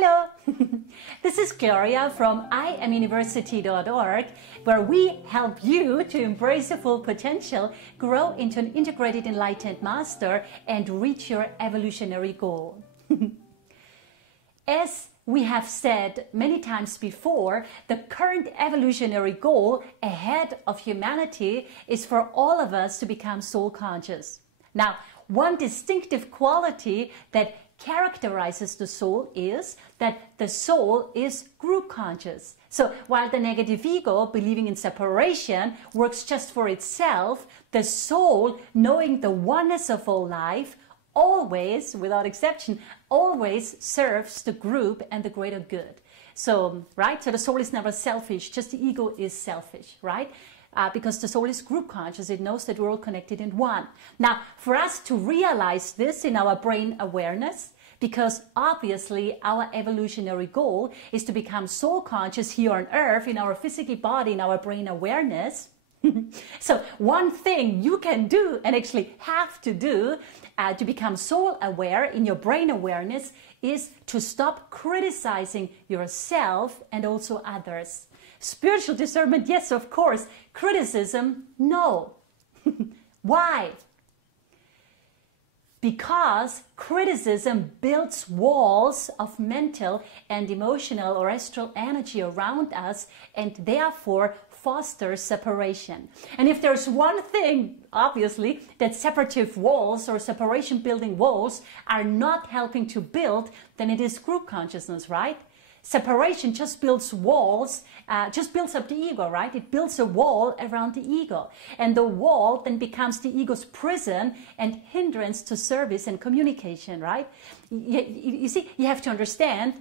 Hello, this is Gloria from IamUniversity.org, where we help you to embrace your full potential, grow into an integrated enlightened master, and reach your evolutionary goal. As we have said many times before, the current evolutionary goal ahead of humanity is for all of us to become soul conscious. Now, one distinctive quality that characterizes the soul is that the soul is group conscious. So while the negative ego, believing in separation, works just for itself, the soul, knowing the oneness of all life, always, without exception, always serves the group and the greater good. So, right? So the soul is never selfish, just the ego is selfish, right? Because the soul is group conscious, it knows that we're all connected in one. Now, for us to realize this in our brain awareness, because obviously our evolutionary goal is to become soul conscious here on earth, in our physical body, in our brain awareness. So one thing you can do, and actually have to do, to become soul aware in your brain awareness, is to stop criticizing yourself and also others. Spiritual discernment, yes, of course. Criticism, no. Why? Because criticism builds walls of mental and emotional or astral energy around us, and therefore fosters separation. And if there's one thing, obviously, that separative walls or separation building walls are not helping to build, then it is group consciousness, right? Separation just builds walls, just builds up the ego, right? It builds a wall around the ego. And the wall then becomes the ego's prison and hindrance to service and communication, right? You see, you have to understand,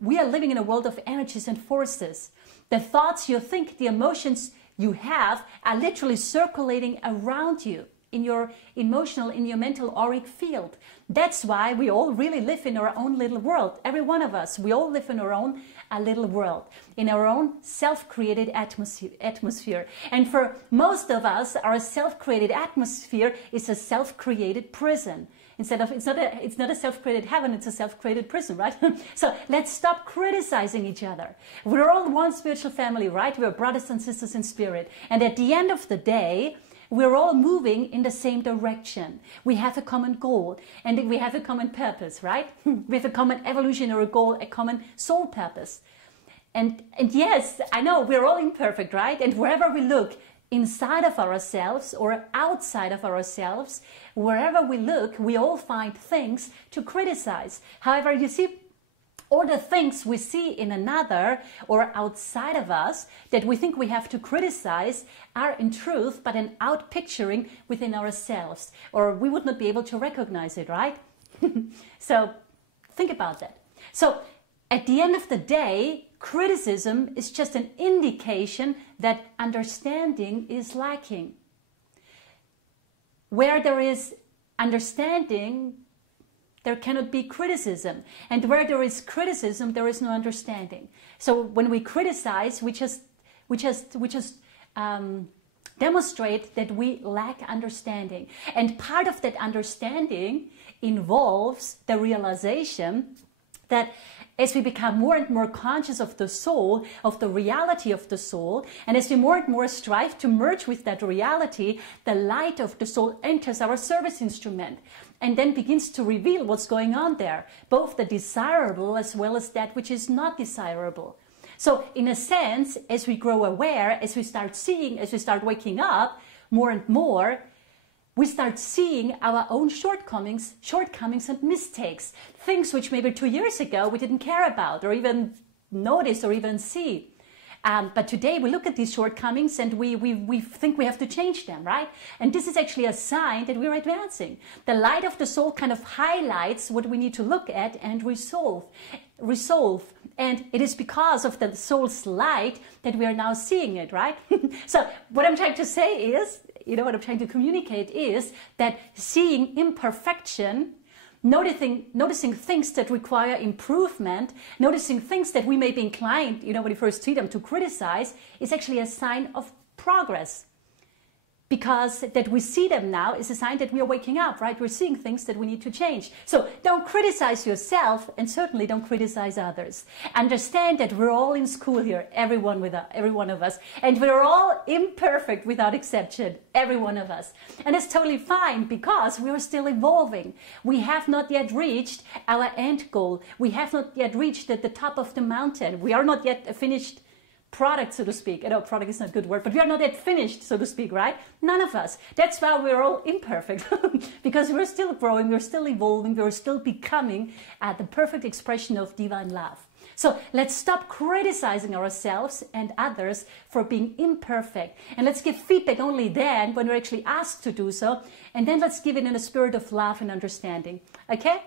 we are living in a world of energies and forces. The thoughts you think, the emotions you have are literally circulating around you in your emotional, in your mental auric field. That's why we all really live in our own little world. Every one of us, we all live in our own little world, in our own self-created atmosphere. And for most of us, our self-created atmosphere is a self-created prison. It's not a self-created heaven, it's a self-created prison, right? So let's stop criticizing each other. We're all one spiritual family, right? We're brothers and sisters in spirit. And at the end of the day, we're all moving in the same direction. We have a common goal and we have a common purpose, right? We have a common evolutionary goal, a common soul purpose. And yes, I know we're all imperfect, right? And wherever we look, inside of ourselves or outside of ourselves, wherever we look, we all find things to criticize. However, you see, all the things we see in another or outside of us that we think we have to criticize are in truth but an outpicturing within ourselves, or we would not be able to recognize it, right? So think about that. So at the end of the day, criticism is just an indication that understanding is lacking. Where there is understanding, there cannot be criticism. And where there is criticism, there is no understanding. So when we criticize, we just demonstrate that we lack understanding. And part of that understanding involves the realization that as we become more and more conscious of the soul, of the reality of the soul, and as we more and more strive to merge with that reality, the light of the soul enters our service instrument and then begins to reveal what's going on there, both the desirable as well as that which is not desirable. So in a sense, as we grow aware, as we start seeing, as we start waking up more and more, we start seeing our own shortcomings and mistakes, things which maybe 2 years ago we didn't care about or even notice or even see. But today we look at these shortcomings and we think we have to change them, right? And this is actually a sign that we're advancing. The light of the soul kind of highlights what we need to look at and resolve. And it is because of the soul's light that we are now seeing it, right? So what I'm trying to say is, what I'm trying to communicate is that seeing imperfection, noticing things that require improvement, noticing things that we may be inclined, when you first see them, to criticize, is actually a sign of progress. because that we see them now is a sign that we are waking up, right? We're seeing things that we need to change. So don't criticize yourself, and certainly don't criticize others. Understand that we're all in school here, every one of us, and we're all imperfect without exception, every one of us. And it's totally fine because we are still evolving. We have not yet reached our end goal. We have not yet reached at the top of the mountain. We are not yet a finished product, so to speak. I know product is not a good word, but we are not yet finished, so to speak, right? None of us. That's why we're all imperfect, because we're still growing, we're still evolving, we're still becoming the perfect expression of divine love. So let's stop criticizing ourselves and others for being imperfect. And let's give feedback only then when we're actually asked to do so. And then let's give it in a spirit of love and understanding. Okay?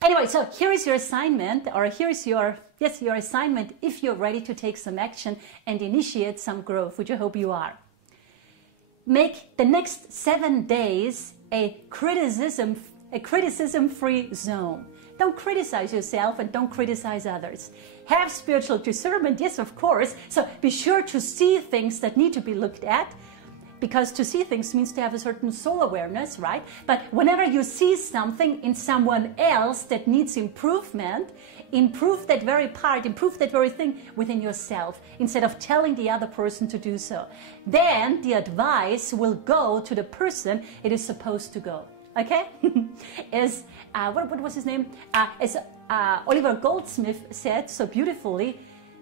Anyway, so here is your assignment, or here's your assignment if you're ready to take some action and initiate some growth, which I hope you are. Make the next 7 days a criticism-free zone. Don't criticize yourself and don't criticize others. Have spiritual discernment, yes, of course. So be sure to see things that need to be looked at, because to see things means to have a certain soul awareness, right? But whenever you see something in someone else that needs improvement, improve that very part, improve that very thing within yourself, instead of telling the other person to do so. Then the advice will go to the person it is supposed to go. Okay? What was his name? As Oliver Goldsmith said so beautifully,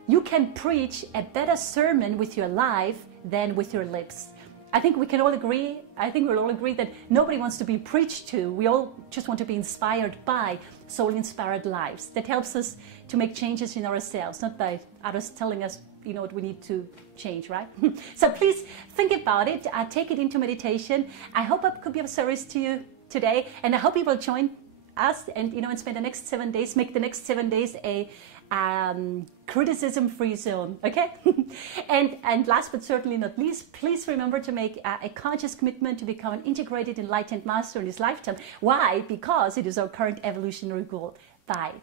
you can preach a better sermon with your life than with your lips. I think we can all agree, we'll all agree that nobody wants to be preached to. We all just want to be inspired by soul-inspired lives. That helps us to make changes in ourselves, not by others telling us, you know, what we need to change, right? So please think about it, take it into meditation. I hope I could be of service to you today, and I hope you will join us and, you know, and spend the next 7 days, make the next 7 days a criticism-free zone, okay? and last but certainly not least, please remember to make a conscious commitment to become an integrated, enlightened master in this lifetime. Why? Because it is our current evolutionary goal. Bye.